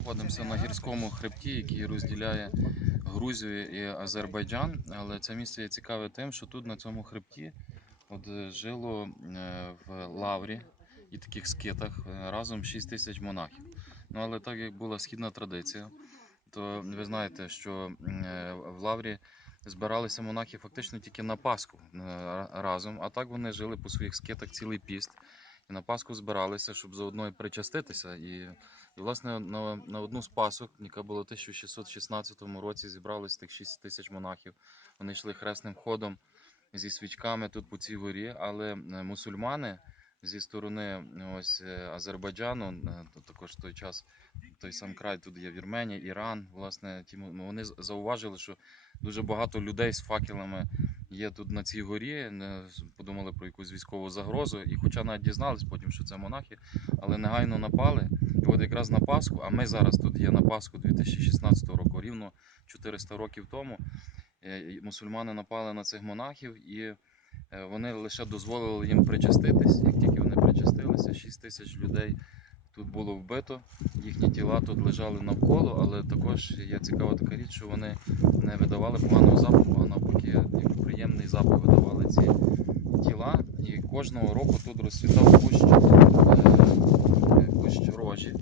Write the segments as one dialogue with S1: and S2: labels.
S1: Знаходимося на гірському хребті, який розділяє Грузію і Азербайджан. Але це місце є цікаве тим, що тут на цьому хребті от, е, жило е, в лаврі і таких скитах е, разом 6 тисяч монахів. Ну але так як була східна традиція, то ви знаєте, що в лаврі збиралися монахи фактично тільки на Пасху разом, а так вони жили по своїх скитах цілий піст. І на Пасху збиралися, щоб заодно і причаститися. І, і власне, на, на одну з Пасок, яка була в 1616 році, зібралися тих 6 тисяч монахів. Вони йшли хресним ходом зі свічками тут по цій горі, але е, мусульмани зі сторони ось е, Азербайджану, е, то також той час той сам край тут є Вірменія, Іран. Власне, ті вони зауважили, що дуже багато людей з факелами є тут на цій горі. Подумали про якусь військову загрозу. І хоча навіть дізнались потім, що це монахи, але негайно напали. І от якраз на Пасху, а ми зараз тут є на Пасху 2016 року, рівно 400 років тому. е, Мусульмани напали на цих монахів і вони лише дозволили їм причаститись. Як тільки вони причастилися, 6 тисяч людей тут було вбито. Їхні тіла тут лежали навколо, але також є цікава така річ, що вони не видавали поганого запаху, а навпаки, приємний запах видавали ці тіла. І кожного року тут розцвітав кущ, е, кущ рожі.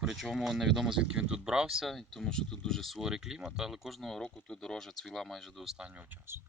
S1: Причому невідомо звідки він тут брався, тому що тут дуже суворий клімат, але кожного року тут рожа цвіла майже до останнього часу.